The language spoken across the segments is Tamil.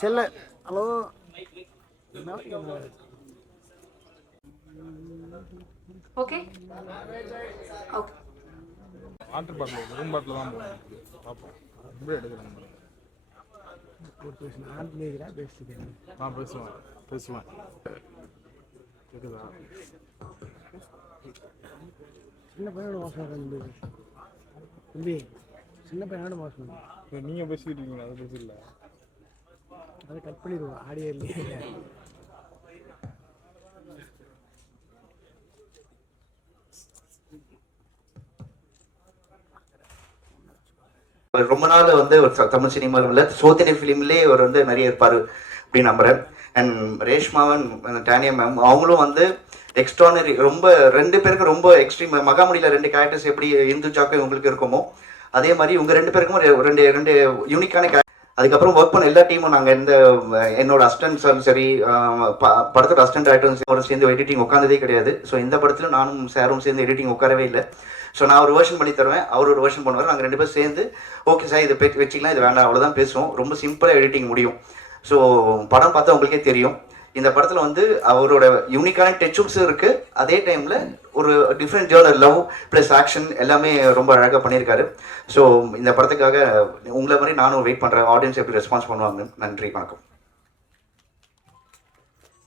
செல்ல hello okay okay. Water bottle room bottle தான் போகணும். பார்ப்போம் எப்படி எடுக்கிறேன். நான் பேசுவேன் கேட்குதா? சின்ன பையனோட மோசம் தம்பி, சின்ன பையனோட மோசம். நீங்கள் பேசிக்கிட்டு இருக்கீங்களா? அதை பேசல, அதை கட் பண்ணிடுவோம் ஆடியோ இல்லை. ரொம்ப நாள் வந்து ஒரு தமிழ் சினிமாவில் சோத்தினி ஃபிலிம்லேயே அவர் வந்து நிறைய இருப்பார் அப்படின்னு நம்புகிறேன். அண்ட் ரேஷ்மாவன் டானியா மேம் அவங்களும் வந்து எக்ஸ்ட்ரானரி, ரொம்ப 2 பேருக்கு ரொம்ப எக்ஸ்ட்ரீம். மகாமுடியில் 2 கேரக்டர்ஸ் எப்படி இந்துஜாக்கும் இவங்களுக்கு இருக்குமோ அதே மாதிரி இவங்க 2 பேருக்கும் ரெண்டு யூனிக்கான அதுக்கப்புறம் ஒர்க் பண்ண எல்லா டீமும் நாங்கள் என்னோட அசிஸ்டன்ட்ஸும் சரி, படத்தோட அசிஸ்டன்ட் டைரக்டரும் சேர்ந்து எடிட்டிங் உட்காந்ததே கிடையாது. ஸோ இந்த படத்தில் நானும் சாரும் சேர்ந்து எடிட்டிங் உட்காரவே இல்லை. ஸோ நான் ஒரு வெர்ஷன் பண்ணி தருவேன், அவர் ஒரு வெர்ஷன் பண்ணுவார். நாங்கள் 2 பேரும் சேர்ந்து ஓகே சார் இதை வச்சுக்கலாம், இது வேண்டாம், அவ்வளோதான் பேசுவோம். ரொம்ப சிம்பிளாக எடிட்டிங் முடியும். ஸோ படம் பார்த்தா உங்களுக்கே தெரியும். இந்த படத்தில் வந்து அவரோட யூனிக்கான டச்சப்ஸும் இருக்குது, அதே டைமில் ஒரு different genre, love plus action எல்லாமே ரொம்ப அழகாக பண்ணியிருக்காரு. ஸோ இந்த படத்துக்காக உங்களை மாதிரி நானும் வெயிட் பண்ணுறேன், ஆடியன்ஸ் எப்படி ரெஸ்பான்ஸ் பண்ணுவாங்க. நன்றி, வணக்கம்.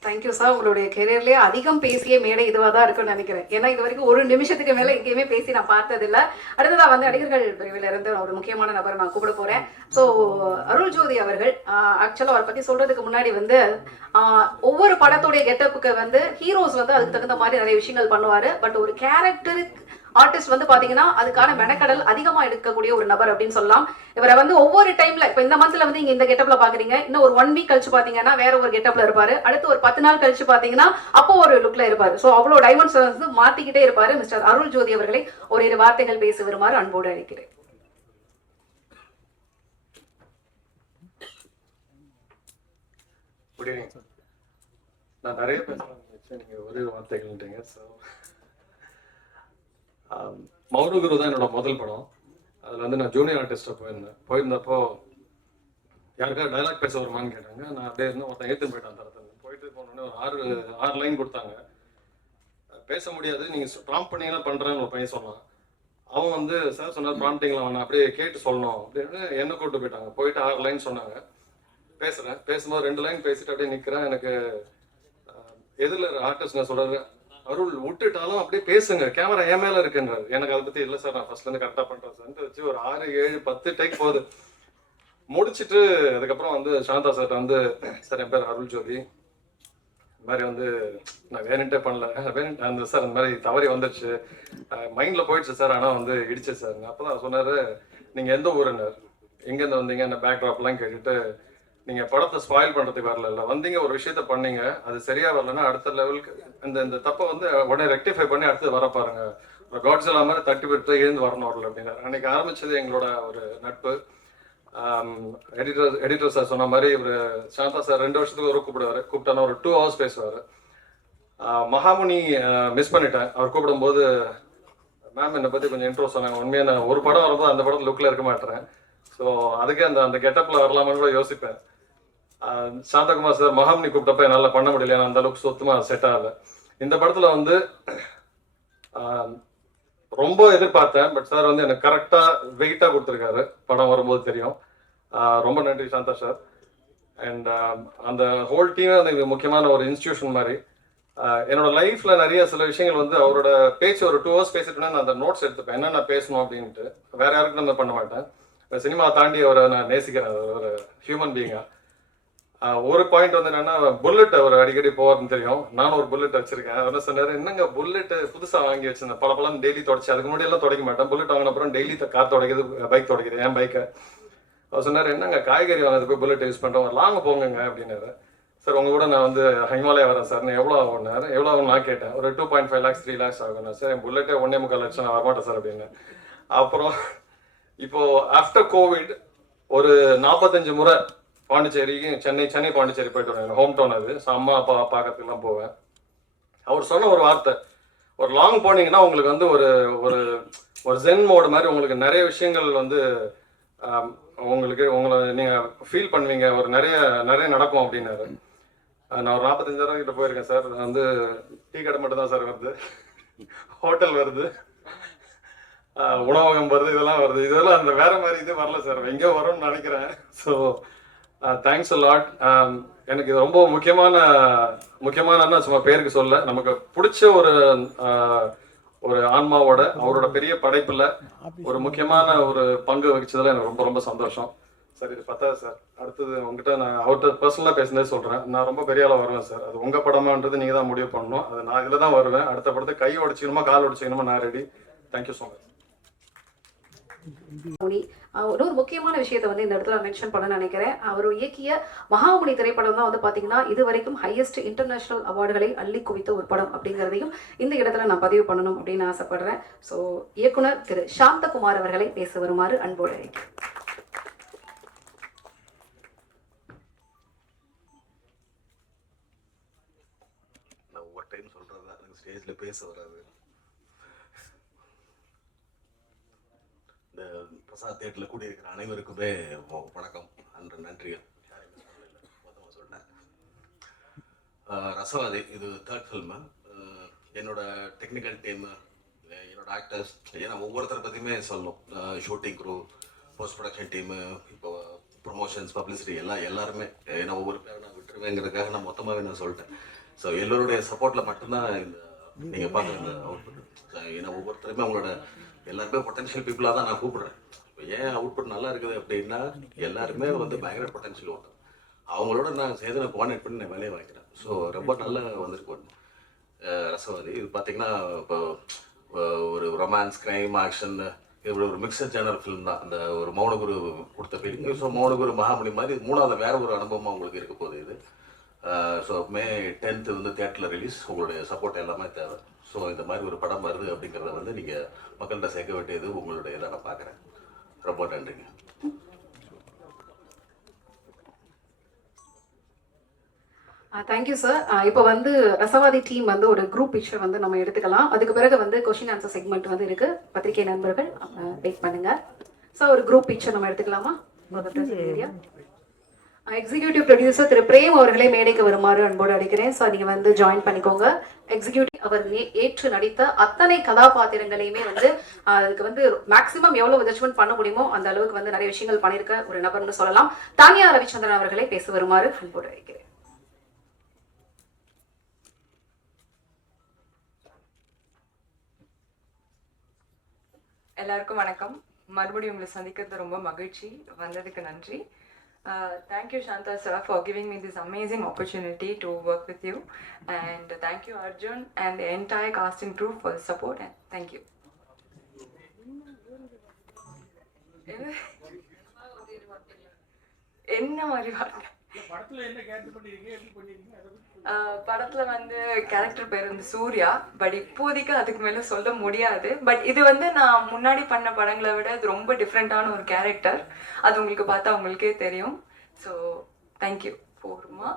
Thank you sir. உங்களுடைய கெரியர்லேயே அதிகம் பேசிய மேடை இதுவாக தான் இருக்குன்னு நினைக்கிறேன். ஏன்னா இது வரைக்கும் 1 நிமிஷத்துக்கு மேலே எங்கேயுமே பேசி நான் பார்த்ததில்லை. அடுத்ததாக வந்து நடிகர்கள் பிரிவில் இருந்து ஒரு முக்கியமான நபரை நான் கூப்பிட போகிறேன். ஸோ அருள் ஜோதி அவர்கள், ஆக்சுவலாக அவரை பற்றி சொல்கிறதுக்கு முன்னாடி வந்து ஒவ்வொரு படத்துடைய கெட்டப்புக்கு வந்து ஹீரோஸ் வந்து அதுக்கு தகுந்த மாதிரி நிறைய விஷயங்கள் பண்ணுவார். பட் ஒரு கேரக்டருக்கு ஆர்டிஸ்ட் வந்து பாத்தீங்கன்னா அதுக்கான மெனக்கடல் அதிகமா எடுக்கக்கூடிய ஒரு நபர் அப்படின்னு சொல்லலாம். இவரை வந்து ஒவ்வொரு டைம்ல, இப்ப இந்த மந்த்ல வந்து இந்த கெட்டப்ல பாக்குறீங்க, இன்னும் ஒரு 1 வீக் கழிச்சு பாத்தீங்கன்னா வேற ஒரு கெட்டப்ல இருப்பாரு, அடுத்து ஒரு 10 நாள் கழிச்சு பாத்தீங்கன்னா அப்போ ஒரு லுக்ல இருப்பாரு. சோ அவ்வளவு டைமண்ட்ஸ் வந்து மாத்திக்கிட்டே இருப்பாரு. மிஸ்டர் அருள் ஜோதி அவர்களை ஒரு 2 வார்த்தைகள் பேச வருமாறு அன்போடு அழைக்கிறேன். நான் நிறைய பேசலாம், நீங்க ஒரே வார்த்தைகள்ன்றீங்க. ஸோ மௌனகுரு தான் என்னோட முதல் படம். அதில் வந்து நான் ஜூனியர் ஆர்டிஸ்டாக போயிருந்தப்போ யாருக்காவது டைலாக் பேச வருமானு கேட்டாங்க. நான் அப்படியே இருந்து ஒருத்தன் ஏற்றுன்னு போயிட்டேன். தரத்தில் போயிட்டு போனோடனே ஒரு 6 லைன் கொடுத்தாங்க. பேச முடியாது, நீங்கள் ப்ராம்ப்ட் பண்ணீங்கன்னா பண்ணுறேன்னு ஒரு பையன் சொன்னான். அவன் வந்து சார் சொன்னார் ப்ராம்ப்டிங்லாம் வேணாம், அப்படியே கேட்டு சொல்லணும் அப்படின்னு என்ன கூப்பிட்டு போயிட்டாங்க. போயிட்டு 6 லைன் சொன்னாங்க. பேசும்போது 2 லைன் பேசிட்டு அப்படியே நிற்கிறேன். எனக்கு எதில் ஆர்டிஸ்ட் நான் சொல்கிறாரு, அருள் விட்டுட்டாலும் அப்படியே பேசுங்க, கேமரா என் மேலே இருக்குன்றாரு. எனக்கு அதை பற்றி இல்லை சார், நான் ஃபர்ஸ்ட்லேருந்து கரெக்டாக பண்ணுறேன் சார் வச்சு ஒரு 6, 7, 10 டேக் போகுது. முடிச்சுட்டு அதுக்கப்புறம் வந்து சாந்தா சார்ட்ட வந்து, சார் என் பேர் அருள் ஜோதி, இந்த மாதிரி வந்து நான் வேணுன்ட்டே பண்ணல, அந்த சார் இந்த மாதிரி தவறி வந்துடுச்சு, மைண்டில் போயிடுச்சு சார், ஆனால் வந்து இடிச்சு சார். அப்போ தான் சொன்னார், நீங்கள் எந்த ஊருன்னார், எங்கேருந்து வந்தீங்க, என்ன பேக்ட்ராப்லாம் கேட்டுட்டு, நீங்கள் படத்தை ஸ்பாயில் பண்ணுறதுக்கு வரல, வந்தீங்க ஒரு விஷயத்த பண்ணீங்க, அது சரியாக வரலன்னா அடுத்த லெவலுக்கு இந்த தப்பை வந்து உடனே ரெக்டிஃபை பண்ணி அடுத்து வர பாருங்க, ஒரு காட்ஸிலா மாதிரி தட்டி விட்டு எழுந்து வரணும் வரல அப்படின்னாரு. அன்னைக்கு ஆரம்பிச்சது எங்களோட ஒரு நட்பு. எடிட்டர் சார் சொன்ன மாதிரி இவர் சாந்தா சார் 2 வருஷத்துக்கு ஒரு கூப்பிட்டானா ஒரு 2 hours பேசுவார். மகாமுனி மிஸ் பண்ணிட்டேன். அவர் கூப்பிடும்போது மேம் என்னை பற்றி கொஞ்சம் இன்ட்ரோ சொன்னாங்க. உண்மையாக நான் ஒரு படம் வரும்போது அந்த படத்தில் லுக்கில் இருக்க மாட்டேறேன். ஸோ அதுக்கே அந்த கெட்டப்பில் வரலாமான்னு கூட யோசிப்பேன். சாந்தகுமார் சார் மகாமுனி கூப்பிட்டப்ப என்னால் பண்ண முடியல, ஏன்னா அந்த அளவுக்கு சுத்தமாக செட் ஆகலை. இந்த படத்தில் வந்து ரொம்ப எதிர்பார்த்தேன், பட் சார் வந்து எனக்கு கரெக்டாக வெயிட்டாக கொடுத்துருக்காரு. படம் வரும்போது தெரியும். ரொம்ப நன்றி சாந்தா சார். அண்ட் அந்த ஹோல் டீமே வந்து இது முக்கியமான ஒரு இன்ஸ்டிடியூஷன் மாதிரி. என்னோட லைஃப்பில் நிறைய சில விஷயங்கள் வந்து அவரோட பேச்சு ஒரு 2 hours பேசிட்டுனா நான் அந்த நோட்ஸ் எடுத்துப்பேன், என்ன நான் பேசணும் அப்படின்ட்டு. வேற யாருக்கும் நான் பண்ண மாட்டேன். சினிமா தாண்டி அவரை நான் நேசிக்கிறேன், ஒரு ஹியூமன் பீயிங்கா. ஒரு பாயிண்ட் வந்து என்னன்னா, புல்லட் அவர் அடிக்கடி போவார்னு தெரியும். நானும் ஒரு புல்லட் வச்சிருக்கேன். அவர் என்ன சொன்னாரு, என்னங்க புல்லட் புதுசாக வாங்கி வச்சிருந்தேன், பல டெய்லி தொடச்சி, அதுக்கு முன்னாடி எல்லாம் துடைக்க மாட்டேன், புல்லட் வாங்கின அப்புறம் டெய்லி கார் துடைக்குது, பைக் துடைக்குது, என் பைக்கை. அவர் சொன்னார், என்னங்க காய்கறி வாங்கிறது போய் புல்லட் யூஸ் பண்ணுறோம், லாங்க போங்க அப்படின்னாரு. சார் உங்க கூட நான் வந்து ஹிமாலயா வரேன் சார், நான் எவ்வளோ ஆகுனாரு. எவ்வளோ ஆகும் நான் கேட்டேன். ஒரு 2.5 lakhs 3 lakhs ஆகும்னா. சார் என் புல்லட்டே 1.25 லட்சம் வரமாட்டேன் சார் அப்படின்னு. அப்புறம் இப்போ ஆஃப்டர் கோவிட் ஒரு 45 முறை பாண்டிச்சேரிக்கு சென்னை பாண்டிச்சேரி போயிட்டு வரேன். ஹோம் டவுன் அது. ஸோ அம்மா அப்பா பார்க்கறதுக்குலாம் போவேன். அவர் சொன்ன ஒரு வார்த்தை, ஒரு லாங் போனீங்கன்னா உங்களுக்கு வந்து ஒரு ஒரு ஜென் மோடு மாதிரி உங்களுக்கு நிறைய விஷயங்கள் வந்து உங்களை நீங்கள் ஃபீல் பண்ணுவீங்க, ஒரு நிறைய நடக்கும் அப்படின்னாரு. நான் ஒரு 45,000 கிட்ட போயிருக்கேன் சார். வந்து டீ கடை மட்டும் தான் சார் வருது, ஹோட்டல் வருது, உணவகம் வருது, இதெல்லாம் அந்த வேற மாதிரி இது வரல சார், எங்கேயோ வரும்னு நினைக்கிறேன். So thanks a lot. எனக்கு இது ரொம்ப முக்கியமான சும்மா பேருக்கு சொல்ல, நமக்கு பிடிச்ச ஒரு ஆன்மாவோட அவரோட பெரிய படைப்புல ஒரு முக்கியமான ஒரு பங்கு வகிச்சதுல எனக்கு ரொம்ப ரொம்ப சந்தோஷம் சார். இது பத்தாது சார். அடுத்தது உங்ககிட்ட நான் அவர்கிட்ட பர்சனலாக பேசுனதே சொல்கிறேன். நான் ரொம்ப பெரிய ஆளாக வருவேன் சார். அது உங்கள் படமான்றது நீங்கள் தான் முடிவு பண்ணணும். அது நான் இதில் தான் வருவேன். அடுத்த படத்தை கை உடைச்சிக்கணுமா கால் உடைச்சிக்கணுமா நான் ரெடி. Thank you so much. ஒரு முக்கியமான விஷயத்தை வந்து இந்த இடத்துல மென்ஷன் பண்ண நினைக்கிறேன். அவர் இயக்கிய மகாமுனி திரைப்படம் தான் வந்து பாத்தீங்கன்னா இது வரைக்கும் ஹையஸ்ட் இன்டர்நேஷனல் அவார்டுகளை அள்ளி குவித்த ஒரு படம் அப்படிங்கிறதையும் இந்த இடத்துல நான் பதிவு பண்ணணும் அப்படின்னு ஆசைப்படுறேன். ஸோ இயக்குனர் திரு சாந்தகுமார் அவர்களை பேச வருமாறு அன்போடு அழைக்கிறேன். ஒவ்வொரு டைம் சொல்றது எனக்கு ஸ்டேஜ்ல பேச வராது. இந்த பிரசாத் தியேட்டர்ல கூடியிருக்கிற அனைவருக்குமே வணக்கம் அன்று நன்றிகள். யாரையுமே சொல்லல, மொத்தமாக சொல்லிட்டேன். ரசவாதி இது 3rd ஃபில்மு. என்னோட டெக்னிக்கல் டீமு, என்னோட ஆக்டர்ஸ், ஏன்னா ஒவ்வொருத்தரை பற்றியுமே சொல்லணும். Shooting crew, post production team, இப்போ ப்ரொமோஷன்ஸ், பப்ளிசிட்டி எல்லாருமே, ஏன்னா ஒவ்வொரு பேரை நான் விட்டுருவேங்கிறதுக்காக நான் மொத்தமாகவே நான் சொல்லிட்டேன். ஸோ எல்லோருடைய சப்போர்ட்டில் மட்டும்தான் இந்த நீங்கள் பார்க்குற இந்த அவுட்புட். ஏன்னா ஒவ்வொருத்தருமே அவங்களோட எல்லாருமே பொட்டன்ஷியல் பீப்புளாக தான் நான் கூப்பிடுறேன். இப்போ ஏன் அவுட்புட் நல்லா இருக்குது அப்படின்னா எல்லாருமே வந்து பயங்கர பொட்டன்ஷியல் ஓட்டம். அவங்களோட நான் சேர்ந்து நான் கோஆர்டினேட் பண்ணி நான் வேலையை வாங்கிக்கிறேன். ஸோ ரொம்ப நல்லா வந்திருக்கு ரசவாதி. இது பார்த்தீங்கன்னா இப்போ ஒரு ரொமான்ஸ், கிரைம், ஆக்ஷன், இப்படி ஒரு மிக்சர் ஜேனர் ஃபிலிம் தான். அந்த ஒரு மௌனகுரு கொடுத்த ஃபீலிங். ஸோ மௌனகுரு மகாமணி மாதிரி 3வது வேற ஒரு அனுபவமாக உங்களுக்கு இருக்க போகுது இது. ஸோ May 10th வந்து தியேட்டரில் ரிலீஸ். உங்களுடைய சப்போர்ட் எல்லாமே தேவை. ஸோ இந்த மாதிரி ஒரு படம் வருது அப்படிங்கிறத வந்து நீங்கள் மக்கள்கிட்ட சேர்க்க வேண்டியது உங்களுடைய இதை நான் பார்க்குறேன். ரொம்ப நன்றிங்க. Thank you sir. இப்போ வந்து ரசவாதி டீம் வந்து ஒரு குரூப் பிக்சர் வந்து நம்ம எடுத்துக்கலாம். அதுக்கு பிறகு வந்து கொஸ்டின் ஆன்சர் செக்மெண்ட் வந்து இருக்கு. பத்திரிகை நண்பர்கள் வெயிட் பண்ணுங்க. ஸோ ஒரு குரூப் பிக்சர் நம்ம எடுத்துக்கலாமா? எக்ஸிக்யூட்டிவ் ப்ரொடியூசர் திரு பிரேம் அவர்களை மேடைக்கு வருமாறு அன்போடு அழைக்கிறேன். ஸோ நீங்க வந்து ஜாயின் பண்ணிக்கோங்க. எக்ஸிக்யூட்டிவ் அவர் ஏற்று நடித்த அத்தனை கதாபாத்திரங்களையுமே வந்து அதுக்கு வந்து மேக்சிமம் எவ்வளவு ஜட்ஜ்மெண்ட் பண்ண முடியுமோ அந்த அளவுக்கு வந்து நிறைய விஷயங்கள் பண்ணியிருக்க ஒரு நபர்னு சொல்லலாம். தானியா ரவிச்சந்திரன் அவர்களை பேச வருமாறு அன்போடு அழைக்கிறேன். எல்லாருக்கும் வணக்கம். மறுபடியும் உங்களை சந்திக்கிறது ரொம்ப மகிழ்ச்சி. வந்ததுக்கு நன்றி. Thank you Shanta sir for giving me this amazing opportunity to work with you, and thank you Arjun and the entire casting crew for the support, and thank you. என்ன மாதிரி வார்த்தை? படத்துல வந்து கேரக்டர் பேர் வந்து சூர்யா. பட் இப்போதைக்கு அதுக்கு மேல சொல்ல முடியாது. பட் இது வந்து நான் முன்னாடி பண்ண படங்களை விட இது ரொம்ப டிஃப்ரெண்டான ஒரு கேரக்டர். அது உங்களுக்கு பார்த்தா உங்களுக்கே தெரியும். So thank you. போருமா?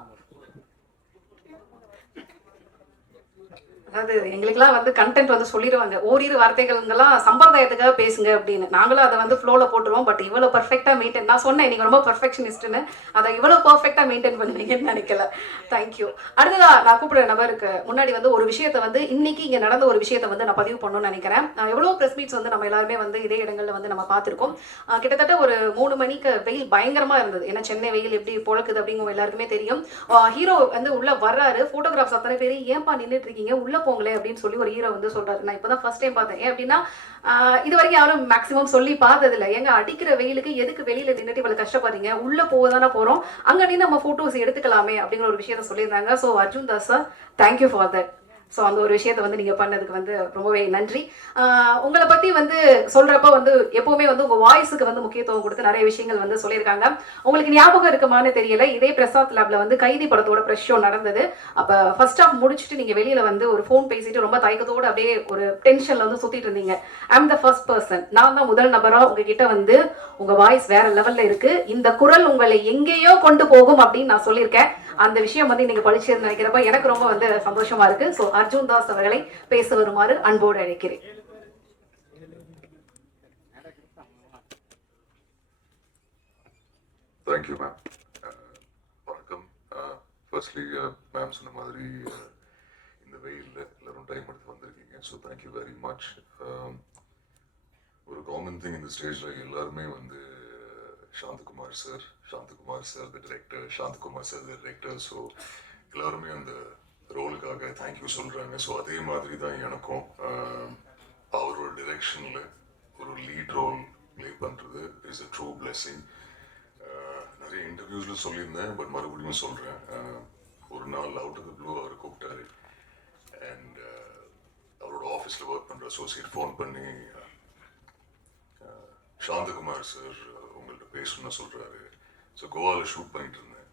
அதாவது எங்களுக்குலாம் வந்து கண்டென்ட் வந்து சொல்லிடுவாங்க, ஓரிரு வார்த்தைகள்லாம் சம்பிரதாயத்துக்காக பேசுங்க அப்படின்னு. நாங்களும் அதை வந்து ஃப்ளோவில் போட்டுருவோம். பட் இவ்வளோ பர்ஃபெக்டாக மெயின்டைன், நான் சொன்னேன் நீங்கள் ரொம்ப பர்ஃபெக்ஷனிஸ்ட்டுன்னு, அதை இவ்வளோ பர்ஃபெக்டாக மெயின்டைன் பண்ணுவீங்கன்னு நினைக்கல. தேங்க்யூ. அடுத்ததா நான் கூப்பிடுற நபருக்கு முன்னாடி வந்து ஒரு விஷயத்தை வந்து இன்னைக்கு இங்கே நடந்த ஒரு விஷயத்தை வந்து நான் பதிவு பண்ணணும்னு நினைக்கிறேன். எவ்வளோ ப்ரெஸ் மீட்ஸ் வந்து நம்ம எல்லாருமே வந்து இதே இடங்களில் வந்து நம்ம பார்த்துருக்கோம். கிட்டத்தட்ட ஒரு 3 மணிக்கு வெயில் பயங்கரமாக இருந்தது. ஏன்னா சென்னை வெயில் எப்படி பொழக்குது அப்படிங்கிற எல்லாருக்குமே தெரியும். ஹீரோ வந்து உள்ள வர்றாரு, ஃபோட்டோகிராஃப்ஸ் அத்தனை பேர் ஏன்பா நின்றுட்டு இருக்கீங்க, உள்ள போங்களே அப்படின்னு சொல்லி ஒரு ஹீரோ வந்து சொல்றாரு. நான் இப்பதான் ஃபர்ஸ்ட் டைம் பார்த்தேன். ஏன் அப்படின்னா இது வரைக்கும் யாரும் மேக்ஸிமம் சொல்லி பார்த்தது இல்லை. எங்க அடிக்கிற வெயிலுக்கு எதுக்கு வெளியில நின்றுட்டு இவ்வளவு கஷ்டப்படுறீங்க, உள்ள போகதானே போறோம், அங்க நின்று நம்ம போட்டோஸ் எடுத்துக்கலாமே அப்படிங்கிற ஒரு விஷயத்த சொல்லியிருந்தாங்க. So Arjun Das sir, thank you for that. So அந்த ஒரு விஷயத்தை வந்து நீங்கள் பண்ணதுக்கு வந்து ரொம்பவே நன்றி. உங்களை பற்றி வந்து சொல்கிறப்ப வந்து எப்போவுமே வந்து உங்கள் வாய்ஸுக்கு வந்து முக்கியத்துவம் கொடுத்து நிறைய விஷயங்கள் வந்து சொல்லியிருக்காங்க. உங்களுக்கு ஞாபகம் இருக்குமான்னு தெரியல, இதே பிரசாத் லேப்ல வந்து கைதி படத்தோட ப்ரெஷ் ஷோ நடந்தது. அப்போ ஃபர்ஸ்ட் ஆஃப் முடிச்சுட்டு நீங்கள் வெளியில் வந்து ஒரு ஃபோன் பேசிட்டு ரொம்ப தயக்கத்தோடு அப்படியே ஒரு டென்ஷனில் வந்து சுற்றிட்டு இருந்தீங்க. ஐம் த ஃபர்ஸ்ட் பர்சன், நான் தான் முதல் நபராக உங்ககிட்ட வந்து உங்கள் வாய்ஸ் வேற லெவலில் இருக்குது, இந்த குரல் உங்களை எங்கேயோ கொண்டு போகும் அப்படின்னு நான் சொல்லியிருக்கேன். அந்த விஷயம் வந்து இன்னைக்கு படிச்சிருந்து நினைக்கிறப்ப எனக்கு ரொம்ப வந்து சந்தோஷமா இருக்கு. ஸோ அர்ஜுன் தாஸ் அவர்களை பேச வருமாறு அன்போடு அழைக்கிறேன். Thank you ma'am. வணக்கம். ஃபர்ஸ்ட்லி மேம் சொன்ன மாதிரி இந்த வெயிலில் எல்லோரும் டைம் எடுத்து வந்திருக்கீங்க. So thank you very much. ஒரு காமன் திங் இந்த ஸ்டேஜில் எல்லாருமே வந்து Santhakumar sir the director, Santhakumar sir the director. So எல்லாருமே அந்த ரோலுக்காக தேங்க்யூ சொல்கிறாங்க. ஸோ அதே மாதிரி தான் எனக்கும் அவரோட டிரெக்ஷனில் ஒரு லீட் ரோல் ப்ளே பண்ணுறது இஸ் அ ட்ரூ பிளெஸ்ஸிங். நிறைய இன்டர்வியூஸில் சொல்லியிருந்தேன், பட் மறுபடியும் சொல்கிறேன். ஒரு நாள் அவுட் ஆஃப் த ப்ளூ அவர் கூப்பிட்டாரு. அண்ட் அவரோட ஆஃபீஸில் ஒர்க் பண்ணுற அசோசியேட் ஃபோன் பண்ணி சாந்தகுமார் சார் உங்கள்கிட்ட பேசணும்னு சொல்கிறாரு. ஸோ கோவாவில் ஷூட் பண்ணிட்டு இருந்தேன்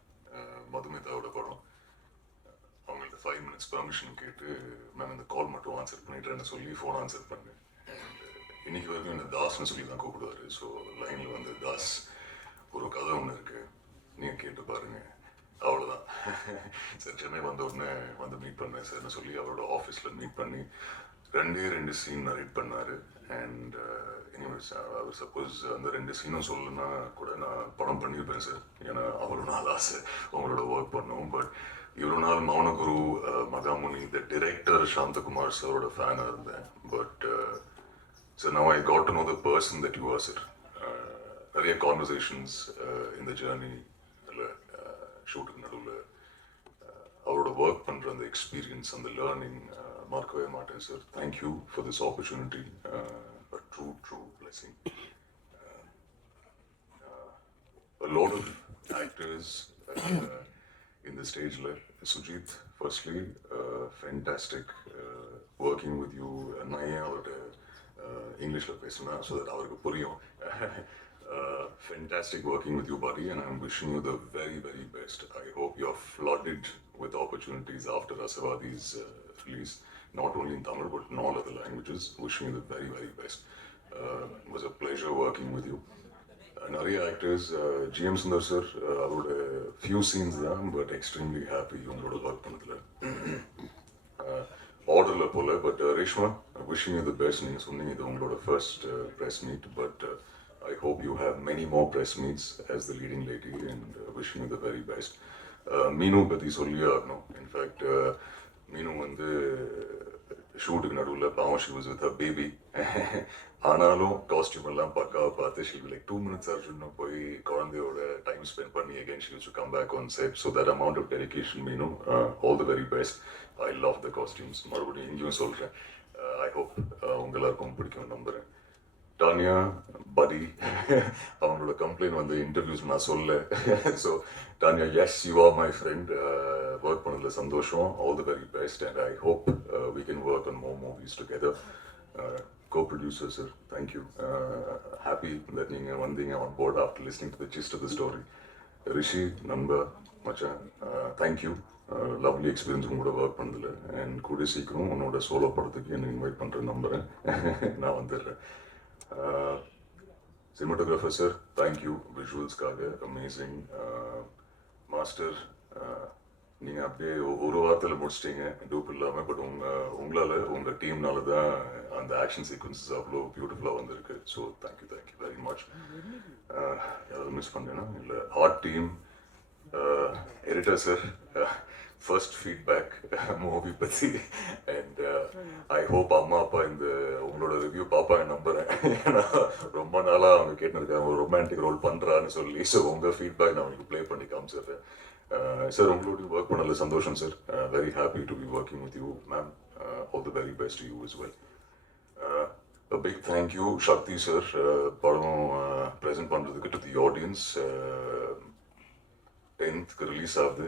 மதுமிதாவோட படம். அவங்கள்ட்ட 5 minutes பெர்மிஷன் கேட்டு மேம் இந்த கால் மட்டும் ஆன்சர் பண்ணிட்டுறேன்னு சொல்லி ஃபோன் ஆன்சர் பண்ணேன். அண்ட் இன்னைக்கு வரைக்கும் என்ன தாஸ்ன்னு சொல்லி தான் கூப்பிடுவாரு. ஸோ லைனில் வந்து தாஸ் ஒரு கதை ஒன்று இருக்குது, நீங்கள் கேட்டு பாருங்க, அவ்வளோதான். சார் சென்னை வந்த உடனே வந்து மீட் பண்ணேன் சார்னு சொல்லி அவரோட ஆஃபீஸில் மீட் பண்ணி 2 சீன் நரேட் பண்ணார். அண்ட் எனிவேஸ் அவர் சப்போஸ் அந்த 2 சீனும் சொல்லணுன்னா கூட நான் படம் பண்ணியிருப்பேன் சார். ஏன்னா அவ்வளோ நாள் ஆசை அவங்களோட ஒர்க் பண்ணோம். பட் இவ்வளோ நாள் மௌனகுரு, மகாமுனி, த டிரெக்டர் சாந்தகுமார் சாரோட ஃபேனாக இருந்தேன். But sir now I got to know the person that you are, sir. நிறைய கான்வர்சேஷன்ஸ் இந்த ஜேர்னி இல்லை ஷூட்டுக்கு நடுவில் அவரோட ஒர்க் பண்ணுற அந்த எக்ஸ்பீரியன்ஸ், அந்த லேர்னிங் மறக்கவே மாட்டேன் sir. Thank you for this opportunity. True blessing. A lot of actors in the stage like Sujit, firstly, fantastic working with you. Naya or English la pesuna so that avarku puriyum. Fantastic working with you, buddy, and I'm wishing you the very, very best. I hope you're flooded with opportunities after Asavadi's release, not only in Tamil but in all other languages. Wishing you the very, very best. It was a pleasure working with you. நிறைய ஆக்டர்ஸ், GM சுந்தர் சார் அவரோட ஃபியூ சீன்ஸ் தான், பட் எக்ஸ்ட்ரீம்லி ஹாப்பி உங்களோட ஒர்க் பண்ணதில். ஆர்டரில் போல. But Reshma, wishing you the best. நீங்கள் சொன்னீங்க இது உங்களோட first press meet, but I hope you have many more press meets as the leading lady and wishing you the very best. மீனு பற்றி சொல்லியே ஆகணும். இன்ஃபேக்ட் மீனு வந்து ஷூட்டுக்கு நடுவில் பாவம் she was with a baby. ஆனாலும் காஸ்டியூம் எல்லாம் பக்காவை பார்த்து ஷி லைக் 2 minutes அர்ஜுன்னு போய் குழந்தையோட டைம் ஸ்பெண்ட் பண்ணி again she use to come back on set. So that amount of dedication Meenu, all the very best. I love the costumes. மறுபடியும் இங்கேயும் சொல்கிறேன், ஐ ஹோப் உங்க எல்லாருக்கும் பிடிக்கும் நம்புகிறேன். டானியா படி அவங்களோட கம்ப்ளைண்ட் வந்து இன்டர்வியூஸ் நான் சொல்ல. So Tanya, yes you are my friend. Work பண்ணதில் சந்தோஷம். All the very best and I hope we can work on more movies together. Co-producer sir, thank you. Happy that நீங்கள் வந்தீங்க on board after listening to the gist of the story. ரிஷி, நண்பர், மச்சான், thank you. லவ்லி எக்ஸ்பீரியன்ஸ் உங்களோட ஒர்க் பண்ணதில்ல. அண்ட் கூடிய சீக்கிரம் உன்னோட சோலோ படத்துக்கு என்ன இன்வைட் பண்ணுறேன் நம்புகிறேன். நான் வந்துடுறேன். Cinematographer sir, thank you. விஷுவல்ஸ்க்காக அமேசிங். மாஸ்டர், நீங்கள் அப்படியே ஒரு வாரத்தில் முடிச்சிட்டீங்க டூப் இல்லாமல். பட் உங்களால் உங்கள் டீம்னால தான் அந்த ஆக்ஷன் சீக்வன்சஸ் அவ்வளோ பியூட்டிஃபுல்லாக வந்திருக்கு. So thank you very much. யாராவது மிஸ் பண்ணேன்னா இல்லை. Art team, editor sir, first feedback movie பற்றி. அண்ட் ஐ ஹோப் அம்மா அப்பா இந்த உங்களோட ரிவ்யூ பார்ப்பாங்க நம்புகிறேன். ஏன்னா ரொம்ப நாளாக அவங்க கேட்டுருக்காங்க ஒரு ரொமான்டிக் ரோல் பண்ணுறான்னு சொல்லி. ஸோ உங்கள் ஃபீட்பேக் நான் உங்களுக்கு ப்ளே பண்ணி காமிச்சிடுறேன். சார் உங்களோட ஒர்க் பண்ணதில் சந்தோஷம் sir. Very happy to be working with you ma'am. All the very best to you as well. A big thank you Shakti sir, படம் ப்ரெசென்ட் பண்ணுறதுக்கு to the audience. 10th release ஆகுது.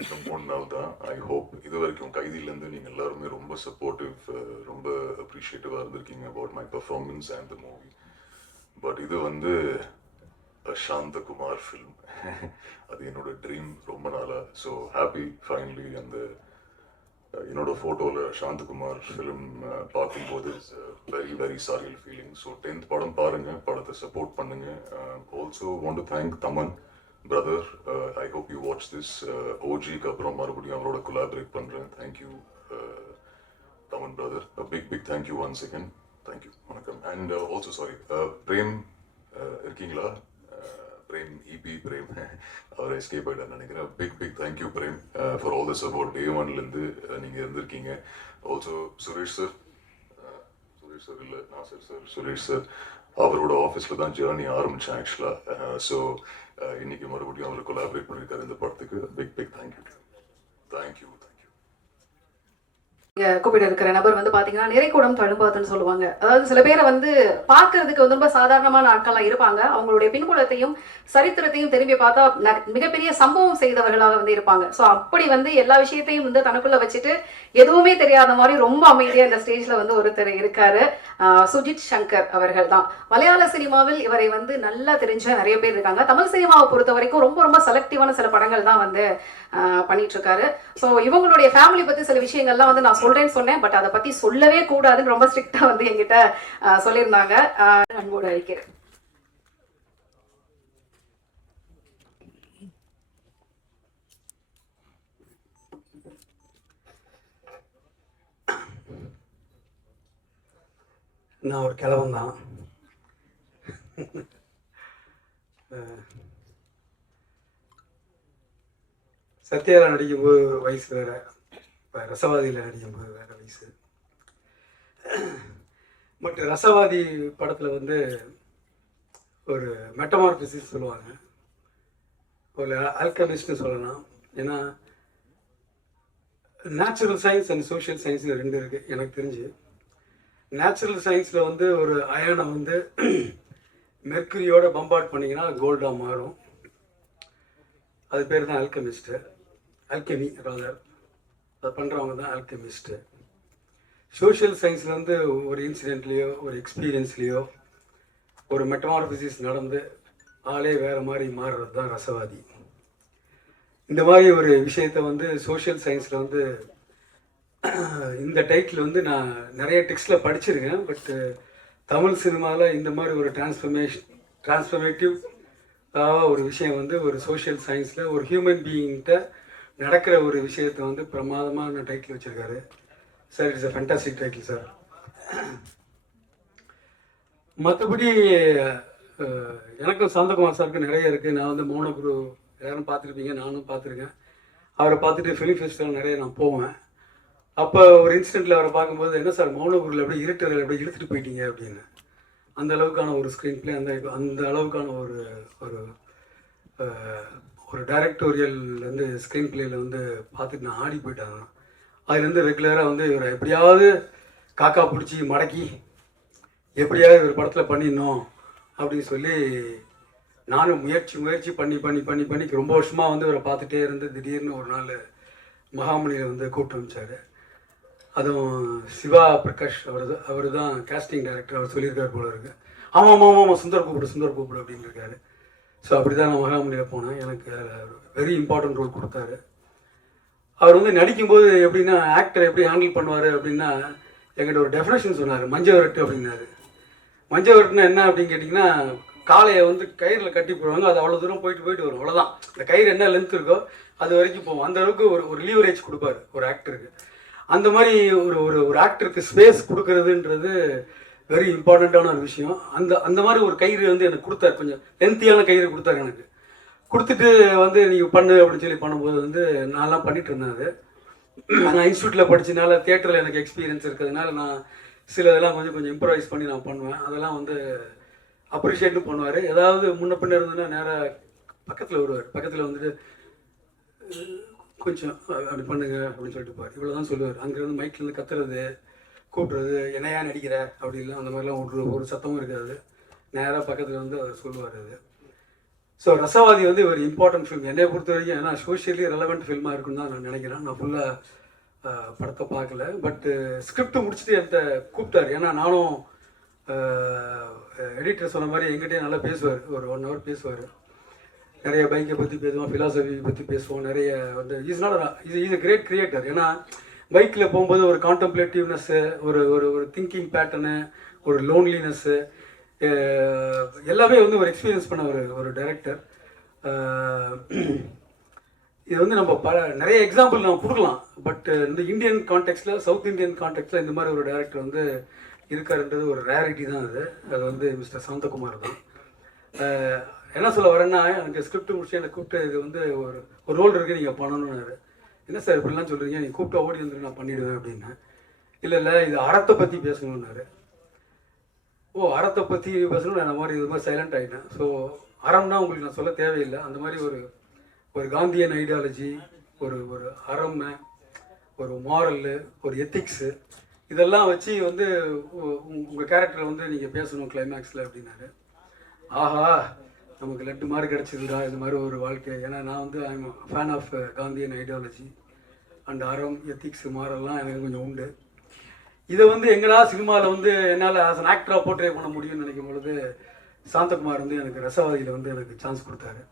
இன்னும் 3 நாள் தான். ஐ ஹோப் இது வரைக்கும் கைதியிலேருந்து நீங்கள் எல்லாருமே ரொம்ப சப்போர்ட்டிவ், ரொம்ப அப்ரிஷியேட்டிவாக இருந்திருக்கீங்க about my performance and the movie. But இது வந்து சாந்தகுமார் ஃபில்ம். அது என்னோட ட்ரீம் ரொம்ப நாளாக. ஸோ ஹாப்பி ஃபைனலி அந்த என்னோட ஃபோட்டோவில் சாந்தகுமார் ஃபிலிம் பார்க்கும்போது very very surreal feeling. So 10th படம் பாருங்கள், படத்தை சப்போர்ட் பண்ணுங்கள். Also want to thank Thaman brother. I hope you watch this. ஓஜிக்கு அப்புறம் மறுபடியும் அவரோட கொலாபரேட் பண்ணுறேன். Thank you Thaman brother. Big thank you once again. Thank you. வணக்கம். அண்ட் ஆல்சோ சாரி பிரேம் இருக்கீங்களா? Prem, EP Prem, அவர் எஸ்கேப் ஆகிட்டார் நினைக்கிறேன். Big thank you Prem for all the support. Day 1லேருந்து நீங்கள் இருந்திருக்கீங்க. ஆல்சோ சுரேஷ் சார் இல்லை நாசர் சார், சுரேஷ் சார் அவரோட ஆஃபீஸில் தான் ஜேர்னி ஆரம்பித்தேன் ஆக்சுவலாக. ஸோ இன்னைக்கு மறுபடியும் அவர் கொலாபரேட் பண்ணியிருக்காரு இந்த படத்துக்கு. Big thank you. கூப்பிட்டு இருக்கிற நபர் வந்து பாத்தீங்கன்னா நிறைக்கூடம் தழும்பாதுன்னு சொல்லுவாங்க. அதாவது சில பேரை வந்து பார்க்கறதுக்கு வந்து ரொம்ப சாதாரணமான ஆட்கள்லாம் இருப்பாங்க. அவங்களுடைய பின்புலத்தையும் சரித்திரத்தையும் திரும்பி பார்த்தா மிகப்பெரிய சம்பவம் செய்தவர்களாக வந்து இருப்பாங்க. ஸோ அப்படி வந்து எல்லா விஷயத்தையும் வந்து தனக்குள்ள வச்சுட்டு எதுவுமே தெரியாத மாதிரி ரொம்ப அமைதியா இந்த ஸ்டேஜ்ல வந்து ஒருத்தர் இருக்காரு. சுஜித் சங்கர் அவர்கள் தான். மலையாள சினிமாவில் இவரை வந்து நல்லா தெரிஞ்ச நிறைய பேர் இருக்காங்க. தமிழ் சினிமாவை பொறுத்த வரைக்கும் ரொம்ப செலக்டிவான சில படங்கள் தான் வந்து பண்ணிட்டு இருக்காரு. ஸோ இவங்களுடைய ஃபேமிலி பத்தி சில விஷயங்கள்லாம் வந்து நான் சொல்றேன்னு சொன்னேன், பட் அதை பத்தி சொல்லவே கூடாதுன்னு ரொம்ப ஸ்ட்ரிக்டா வந்து என்கிட்ட சொல்லியிருந்தாங்க. அன்போடு அழைக்கிறேன். நான் ஒரு கிழவன் தான். சத்யாவில் நடிக்கும்போது ஒரு வயசு வேறு, இப்போ ரசவாதியில் நடிக்கும்போது வேறு வயசு. பட் ரசவாதி படத்தில் வந்து ஒரு மெட்டமார்பிசிஸ் சொல்லுவாங்க, ஒரு ஆல்கமிஸ்ட்னு சொல்லலாம். ஏன்னா natural science and social science ரெண்டு இருக்குது எனக்கு தெரிஞ்சு. நேச்சுரல் சயின்ஸில் வந்து ஒரு அயனை வந்து மெர்க்குரியோட பம்பார்ட் பண்ணிங்கன்னா கோல்டாக மாறும். அது பேர் தான் ஆல்கமிஸ்ட்டு, ஆல்கெமி ராதர். அதை பண்ணுறவங்க தான் ஆல்கெமிஸ்ட்டு. சோஷியல் சயின்ஸில் வந்து ஒரு இன்சிடெண்ட்லேயோ ஒரு எக்ஸ்பீரியன்ஸ்லேயோ ஒரு மெட்டமார்பிசிஸ் நடந்து ஆளே வேறு மாதிரி மாறுறது தான் ரசவாதி. இந்த மாதிரி ஒரு விஷயத்தை வந்து சோஷியல் சயின்ஸில் வந்து இந்த டைட்டில் வந்து நான் நிறைய டெக்ஸ்டில் படிச்சிருக்கேன். பட் தமிழ் சினிமாவில் இந்த மாதிரி ஒரு டிரான்ஸ்ஃபர்மேட்டிவ் ஒரு விஷயம் வந்து ஒரு சோஷியல் சயின்ஸில் ஒரு ஹியூமன் பீயிங்கிட்ட நடக்கிற ஒரு விஷயத்தை வந்து பிரமாதமான டைட்டில் வச்சுருக்காரு sir. It's a fantastic title sir. மற்றபடி எனக்கும் சாந்தகுமார் சாருக்கு நிறைய இருக்குது. நான் வந்து மௌனகுரு எல்லாரும் பார்த்துருப்பீங்க, நானும் பார்த்துருக்கேன். அவரை பார்த்துட்டு ஃபிலிம் ஃபெஸ்டிவல் நிறைய நான் போவேன். அப்போ ஒரு இன்சிடெண்ட்டில் அவரை பார்க்கும்போது, என்ன சார் மௌனகுருவில் அப்படியே இருட்டுறல் அப்படியே இழுத்துட்டு போயிட்டீங்க அப்படின்னு. அந்த அளவுக்கான ஒரு ஸ்க்ரீன் பிளே, அந்த அளவுக்கான ஒரு ஒரு ஒரு டைரக்டோரியல் வந்து ஸ்க்ரீன் பிளேயில் வந்து பார்த்துட்டு நான் ஆடி போயிட்டாங்க. அதுலேருந்து ரெகுலராக வந்து இவரை எப்படியாவது காக்கா பிடிச்சி மடக்கி எப்படியாவது இவர் படத்தில் பண்ணிடணும் அப்படின்னு சொல்லி நானும் முயற்சி பண்ணி ரொம்ப வருஷமாக வந்து இவரை பார்த்துட்டே இருந்து திடீர்னு ஒரு நாள் மகாமணியில் வந்து கூப்பிட்டு அனுப்பிச்சார். அதுவும் சிவா பிரகாஷ் அவர் தான் கேஸ்டிங் டைரக்டர். அவர் சொல்லியிருக்காரு போல இருக்கு. ஆமாம் சுந்தர் கூப்பிடு அப்படின்னு இருக்காரு. ஸோ அப்படி தான் நான் மகாமணியில் போனேன். எனக்கு வெரி இம்பார்ட்டன்ட் ரோல் கொடுத்தாரு. அவர் வந்து நடிக்கும்போது எப்படின்னா ஆக்டர் எப்படி ஹேண்டில் பண்ணுவார் அப்படின்னா என்கிட்ட ஒரு டெஃபினேஷன் சொன்னார், மஞ்சவரட்டு அப்படின்னாரு. மஞ்சவரட்டுனா என்ன அப்படின்னு கேட்டிங்கன்னா, காளையை வந்து கயிறில் கட்டி போடுவாங்க, அது அவ்வளோ தூரம் போயிட்டு வரும், அவ்வளோதான். இந்த கயிறு என்ன லென்த் இருக்கோ அது வரைக்கும் போவோம். அந்த அளவுக்கு ஒரு லீவரேஜ் கொடுப்பார் ஒரு ஆக்டருக்கு. அந்த மாதிரி ஒரு ஆக்டருக்கு ஸ்பேஸ் கொடுக்கறதுன்றது வெரி இம்பார்ட்டண்ட்டான ஒரு விஷயம். அந்த மாதிரி ஒரு கயிறு வந்து எனக்கு கொடுத்தாரு, கொஞ்சம் லென்த்தியான கயிறு கொடுத்தாரு எனக்கு. கொடுத்துட்டு வந்து நீங்கள் பண்ணு அப்படின்னு சொல்லி பண்ணும்போது வந்து நான்லாம் பண்ணிட்டு இருந்தேன். அது நான் இன்ஸ்டியூட்டில் படித்தனால தியேட்டரில் எனக்கு எக்ஸ்பீரியன்ஸ் இருக்கிறதுனால நான் சில இதெல்லாம் கொஞ்சம் இம்ப்ரவைஸ் பண்ணி நான் பண்ணுவேன். அதெல்லாம் வந்து அப்ரிஷியேட்டும் பண்ணுவார். ஏதாவது முன்ன பின்ன இருந்ததுன்னா நேராக பக்கத்தில் வருவார். பக்கத்தில் வந்துட்டு கொஞ்சம் அப்படி பண்ணுங்க அப்படின்னு சொல்லிட்டு பாரு, இவ்வளோ தான் சொல்லுவார். அங்கேருந்து மைக்லேருந்து கத்துறது, கூப்பிட்றது, என்னையா நடிக்கிற அப்படி இல்லை, அந்த மாதிரிலாம் ஒரு சத்தமும் இருக்காது. நேராக பக்கத்தில் வந்து அவர் சொல்லுவார். அது ஸோ ரசவாதி வந்து ஒரு இம்பார்ட்டன்ட் ஃபிலிம் என்னை பொறுத்த வரைக்கும். ஏன்னா சோஷியலி ரெலவெண்ட் ஃபில்மாக இருக்குன்னு தான் நான் நினைக்கிறேன். நான் ஃபுல்லாக படத்தை பார்க்கல. பட்டு ஸ்கிரிப்ட் முடிச்சுட்டு என்கிட்ட கூப்பிட்டார். ஏன்னா நானும் எடிட்டர் சொன்ன மாதிரி எங்கிட்டே நல்லா பேசுவார். ஒரு 1 hour பேசுவார். நிறைய பைக்கை பற்றி பேசுவோம், ஃபிலாசபி பற்றி பேசுவோம். நிறைய வந்து இஸ் அ கிரேட் கிரியேட்டர். ஏன்னா பைக்கில் போகும்போது ஒரு கான்டம்ப்ளேட்டிவ்னஸ்ஸு, ஒரு திங்கிங் பேட்டர்னு, ஒரு லோன்லினஸ்ஸு எல்லாமே வந்து ஒரு எக்ஸ்பீரியன்ஸ் பண்ண ஒரு டைரக்டர். இது வந்து நம்ம நிறைய எக்ஸாம்பிள் நம்ம கொடுக்கலாம். பட் இந்த இந்தியன் கான்டெக்ஸ்டில், சவுத் இந்தியன் கான்டெக்ஸ்டில் இந்த மாதிரி ஒரு டைரக்டர் வந்து இருக்காருன்றது ஒரு ரேரிட்டி தான். அது வந்து மிஸ்டர் சாந்தகுமார் தான். என்ன சொல்ல வரேன்னா, எனக்கு ஸ்கிரிப்ட் முடிச்சு என்னை கூப்பிட்டு இது வந்து ஒரு ரோல் இருக்குது நீங்கள் பண்ணணும்னாரு. என்ன சார் இப்படிலாம் சொல்கிறீங்க, நீ கூப்பிட்டா ஓடி வந்துட்டு நான் பண்ணிவிடுவேன் அப்படின்னேன். இல்லை இது அறத்தை பற்றி பேசணுன்னாரு. ஓ அறத்தை பற்றி பேசணும். நான் மாதிரி இது மாதிரி சைலண்ட் ஆகிட்டேன். ஸோ அறம்னா உங்களுக்கு நான் சொல்ல தேவையில்லை. அந்த மாதிரி ஒரு காந்தியன் ஐடியாலஜி, ஒரு அறம், ஒரு மாரல், ஒரு எத்திக்ஸு, இதெல்லாம் வச்சு வந்து உங்கள் கேரக்டரை வந்து நீங்கள் பேசணும் கிளைமேக்ஸில் அப்படின்னாரு. ஆஹா, நமக்கு லட்டு மாதிரி கிடச்சிதுடா இது மாதிரி ஒரு வாழ்க்கை. ஏன்னா நான் வந்து I am fan of Gandhian ideology and அறம், எத்திக்ஸ், மாரல்லாம் எனக்கு கொஞ்சம் உண்டு. இதை வந்து எங்கடா சினிமாவில் வந்து என்னால் ஆஸ் அன் ஆக்டராக போர்ட்ரே பண்ண முடியும்னு நினைக்கும் பொழுது சாந்தகுமார் வந்து எனக்கு ரசவாதியில் வந்து எனக்கு சான்ஸ் கொடுத்தாரு.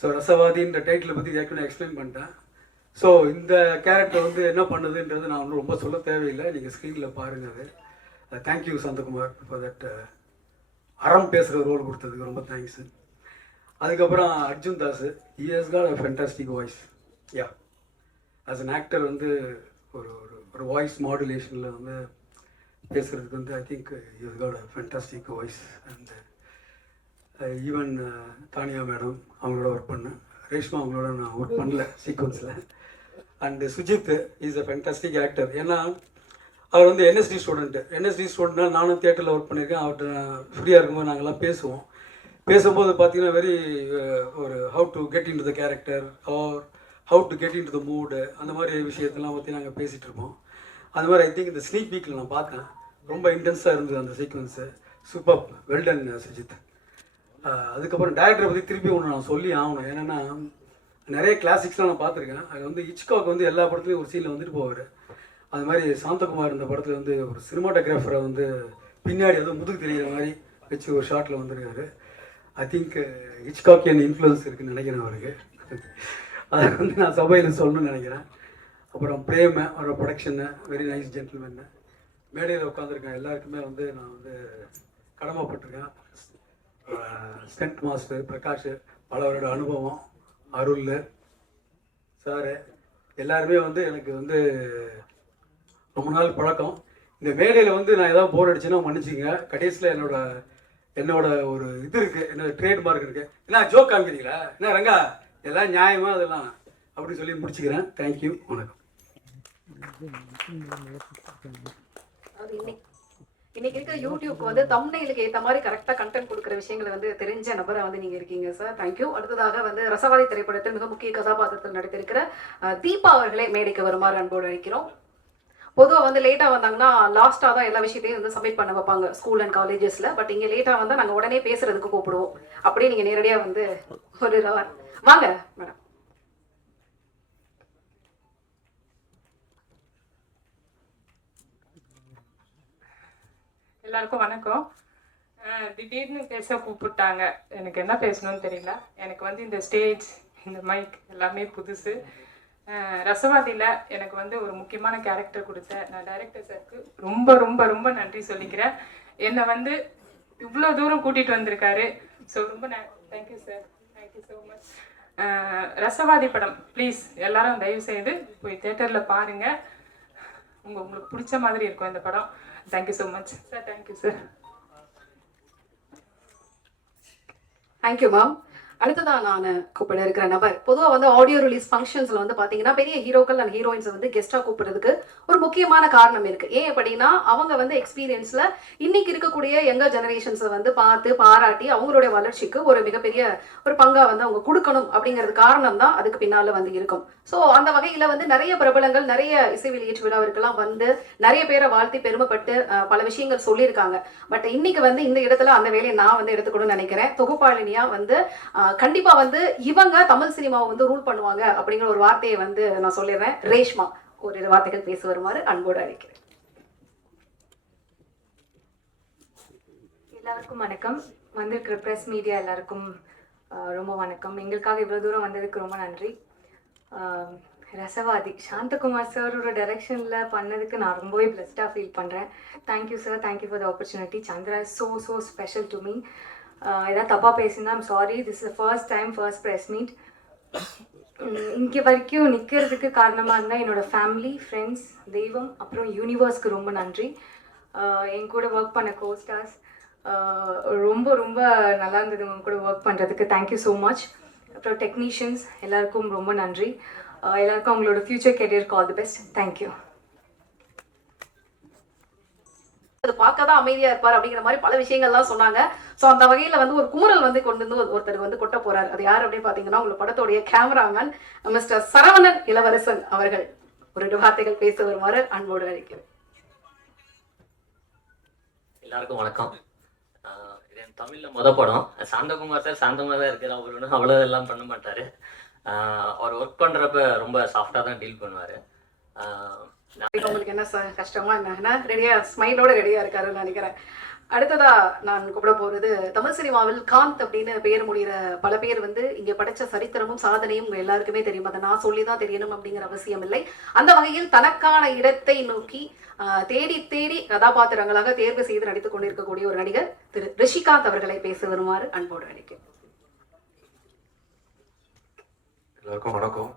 ஸோ ரசவாதின்ற டைட்டிலை பற்றி ஏற்கனவே எக்ஸ்பிளைன் பண்ணிட்டேன். ஸோ இந்த கேரக்டர் வந்து என்ன பண்ணுதுன்றது நான் ஒன்றும் ரொம்ப சொல்ல தேவையில்லை, நீங்கள் ஸ்க்ரீனில் பாருங்கள். அது தேங்க்யூ சாந்தகுமார் ஃபார் தட் அறம் பேசுகிற ரோல் கொடுத்ததுக்கு ரொம்ப தேங்க்ஸு. அதுக்கப்புறம் Arjun Das, he has got a fantastic voice. Yeah, as an actor வந்து ஒரு வாய்ஸ் மாடுலேஷனில் வந்து பேசுகிறதுக்கு வந்து I think he has got a fantastic voice. And even Tanya madam அவங்களோட ஒர்க் பண்ணேன். ரேஷ்மா அவங்களோட நான் ஒர்க் பண்ணல சீக்வன்ஸில். And Sujith is a fantastic actor. ஏன்னா அவர் வந்து என்எஸ்டி ஸ்டூடெண்ட்னா நானும் தியேட்டரில் ஒர்க் பண்ணியிருக்கேன். அவர்கிட்ட ஃப்ரீயாக இருக்கும்போது நாங்கள்லாம் பேசும்போது பார்த்தீங்கன்னா வெரி ஒரு how to get in to the character or how to get in to the mood, அந்த மாதிரி விஷயத்தெல்லாம் பற்றி நாங்கள் பேசிகிட்டு இருப்போம். அந்த மாதிரி ஐ திங்க் இந்த ஸ்னீக் வீக்கில் நான் பார்த்தேன், ரொம்ப இன்டென்ஸாக இருந்தது அந்த சீக்வன்ஸு. Super, well done Sujith. அதுக்கப்புறம் டேரக்டரை பற்றி திருப்பி ஒன்று நான் சொல்லி ஆகணும். ஏன்னா நிறைய கிளாசிக்ஸ்லாம் நான் பார்த்துருக்கேன். அது வந்து ஹிச்காக் வந்து எல்லா படத்துலையும் ஒரு சீனில் வந்துட்டு போவார். அது மாதிரி சாந்தகுமார் இந்த படத்தில் வந்து ஒரு சினிமாட்டோகிராஃபரை வந்து பின்னாடி வந்து முதுகு தெரிகிற மாதிரி வச்சு ஒரு ஷாட்டில் வந்திருக்காரு. ஐ திங்க் ஹிச்காக்கியன் இன்ஃப்ளூயன்ஸ் இருக்குதுன்னு நினைக்கிறேன் அவருக்கு. அதை வந்து நான் சபையில் சொல்லணும்னு நினைக்கிறேன். அப்புறம் பிரேம் அவரோட ப்ரொடக்ஷனு, வெரி நைஸ் ஜென்டில்மேன். மேடையில் உட்காந்துருக்கேன் எல்லாருக்குமே வந்து நான் வந்து கடமைப்பட்டிருக்கேன். ஸ்டண்ட் மாஸ்டர் பிரகாஷ், பலவரோட அனுபவம், அருள் சார், எல்லாருமே வந்து எனக்கு வந்து ரொம்ப நாள் பழக்கம். இந்த மேடையில் வந்து நான் ஏதாவது போர் அடிச்சுன்னா மன்னிச்சிங்க. கடைசியில் என்னோட ஒரு இது இருக்குது, என்னோட ட்ரேட்மார்க் இருக்குது. என்ன ஜோக் காமிக்கிறீங்களா, என்ன ரங்கா, எல்லாம் நியாயமாக அதெல்லாம் அப்படின்னு சொல்லி முடிச்சுக்கிறேன். தேங்க்யூ, வணக்கம். இன்னைக்கு இருக்கிற யூடியூப்க்கு வந்து தம்ப்நெயிலுக்கு ஏற்ற மாதிரி கரெக்டாக கண்டென்ட் கொடுக்குற விஷயங்களை வந்து தெரிஞ்ச நபரை வந்து நீங்கள் இருக்கீங்க சார். தேங்க்யூ. அடுத்ததாக வந்து ரசவாதி திரைப்படத்தில் மிக முக்கிய கதாபாத்திரத்தில் நடித்திருக்கிற தீபா அவர்களை மேடைக்கு வருமாறு அன்போடு அழைக்கிறோம். பொதுவாக வந்து லேட்டாக வந்தாங்கன்னா லாஸ்ட்டாக தான் எல்லா விஷயத்தையும் வந்து சப்மிட் பண்ண வைப்பாங்க ஸ்கூல் அண்ட் காலேஜஸில். பட் இங்கே லேட்டாக வந்தால் நாங்கள் உடனே பேசுறதுக்கு கூப்பிடுவோம். அப்படியே நீங்கள் நேரடியாக வந்து ஒரு வாங்க மேடம். எல்லாருக்கும் வணக்கம். திடீர்னு பேச கூப்பிட்டாங்க, எனக்கு என்ன பேசணும்னு தெரியல. எனக்கு வந்து இந்த ஸ்டேஜ், இந்த மைக் எல்லாமே புதுசு. ரசவாதியில் எனக்கு வந்து ஒரு முக்கியமான கேரக்டர் கொடுத்த நான் டைரக்டர் சாருக்கு ரொம்ப ரொம்ப ரொம்ப நன்றி சொல்லிக்கிறேன். என்னை வந்து இவ்வளோ தூரம் கூட்டிகிட்டு வந்திருக்காரு. ஸோ ரொம்ப thank you sir, thank you so much. Rasavathi படம் ப்ளீஸ் எல்லாரும் தயவு செய்து போய் தியேட்டரில் பாருங்கள். உங்களுக்கு பிடிச்ச மாதிரி இருக்கும் இந்த படம். Thank you so much sir. Thank you sir. Thank you ma'am. அடுத்ததான் நான் கூப்பிட இருக்கிற நபர், பொதுவாக வந்து ஆடியோ ரிலீஸ் ஃபங்க்ஷன்ஸில் வந்து பார்த்தீங்கன்னா பெரிய ஹீரோக்கள் அண்ட் ஹீரோயின்ஸை வந்து கெஸ்ட்டாக கூப்பிடுறதுக்கு ஒரு முக்கியமான காரணம் இருக்குது. ஏன் அப்படின்னா அவங்க வந்து எக்ஸ்பீரியன்ஸில் இன்னைக்கு இருக்கக்கூடிய யங்கர் ஜெனரேஷன்ஸை வந்து பார்த்து பாராட்டி அவங்களுடைய வளர்ச்சிக்கு ஒரு மிகப்பெரிய ஒரு பங்காக வந்து அவங்க கொடுக்கணும் அப்படிங்கிறது காரணம் தான் அதுக்கு பின்னால் வந்து இருக்கும். ஸோ அந்த வகையில் வந்து நிறைய பிரபலங்கள் நிறைய இசை வெளியீட்டு விழாவிற்கெல்லாம் வந்து நிறைய பேரை வாழ்த்தி பெருமைப்பட்டு பல விஷயங்கள் சொல்லியிருக்காங்க. பட் இன்னைக்கு வந்து இந்த இடத்துல அந்த வேலையை நான் வந்து எடுத்துக்கணும்னு நினைக்கிறேன். தொகுப்பாளினியா வந்து கண்டிப்பா வந்து இவங்க தமிழ் சினிமாவை வந்து ரூல் பண்ணுவாங்க அப்படிங்கிற ஒரு வார்த்தையை வந்து நான் சொல்லிடுறேன். ரேஷ்மா ஒரு வார்த்தைகள் பேச வருமாறு அன்போடு அழைக்கிறேன். எல்லாருக்கும் வணக்கம். வந்திருக்கிற ப்ரெஸ் மீடியா எல்லாருக்கும் ரொம்ப வணக்கம். எங்களுக்காக இவ்வளோ தூரம் வந்ததுக்கு ரொம்ப நன்றி. ரசவாதி சாந்தகுமார் சாரோட டைரக்ஷனில் பண்ணதுக்கு நான் ரொம்பவே பிளஸ்டாக ஃபீல் பண்ணுறேன். Thank you sir, thank you for the opportunity. Chandra is so special to me. ஏதாவது தப்பாக பேசினா I'm sorry. This is first time, first press meet. இங்கே வரைக்கும் நிற்கிறதுக்கு காரணமாக இருந்தால் என்னோடய ஃபேமிலி, ஃப்ரெண்ட்ஸ், தெய்வம், அப்புறம் யூனிவர்ஸ்க்கு ரொம்ப நன்றி. என் கூட ஒர்க் பண்ண கோஸ்டார்ஸ், ரொம்ப ரொம்ப நல்லா இருந்தது உங்க கூட ஒர்க் பண்ணுறதுக்கு. Thank you so much. அப்புறம் டெக்னீஷியன்ஸ் எல்லாருக்கும் ரொம்ப நன்றி. எல்லாருக்கும் அவங்களோட ஃப்யூச்சர் கெரியருக்கு ஆல் தி பெஸ்ட். தேங்க்யூ. அது பார்க்க தான் அமைதியா இருப்பார் அப்படிங்கிற மாதிரி பல விஷயங்கள்லாம் சொன்னாங்க. ஸோ அந்த வகையில வந்து ஒரு குமுறல் வந்து கொண்டு வந்து ஒருத்தர் வந்து கொட்ட போறாரு. அது யார் அப்படின்னு பாத்தீங்கன்னா உங்க படத்தோடைய கேமராமேன் மிஸ்டர் சரவணன் இளவரசன் அவர்கள் ஒரு வார்த்தைகள் பேச வருமாறு அன்போடு அழைக்கிறேன். எல்லாருக்கும் வணக்கம். இது என் தமிழில் படம். சாந்தகுமார் சார் சாந்தமாக தான் இருக்கார். அவர் ஒன்றும் அவ்வளோ எல்லாம் பண்ண மாட்டார். அவர் ஒர்க் பண்ணுறப்ப ரொம்ப சாஃப்டாக தான் டீல் பண்ணுவார். உங்களுக்கு என்ன சார் கஷ்டமா என்ன ரெடியா ஸ்மைலோட ரெடியா இருக்காருன்னு நினைக்கிறேன். அடுத்ததா நான் கூப்பிட போறது தமிழ் சினிமாவில் காந்த் அப்படின்னு பெயர் முடிகிற பல பேர் வந்து இங்க படைச்ச சரித்திரமும் சாதனையும் உங்க எல்லாருக்குமே தெரியும். அதை நான் சொல்லிதான் தெரியணும் அப்படிங்கிற அவசியம் இல்லை. அந்த வகையில் தனக்கான இடத்தை நோக்கி தேடி தேடி கதாபாத்திரங்களாக தேர்வு செய்து நடித்துக் கொண்டிருக்கக்கூடிய ஒரு நடிகர் திரு ரிஷிகாந்த் அவர்களை பேச வருமாறு அன்போடு அழைக்கிறேன். எல்லாருக்கும் வணக்கம்.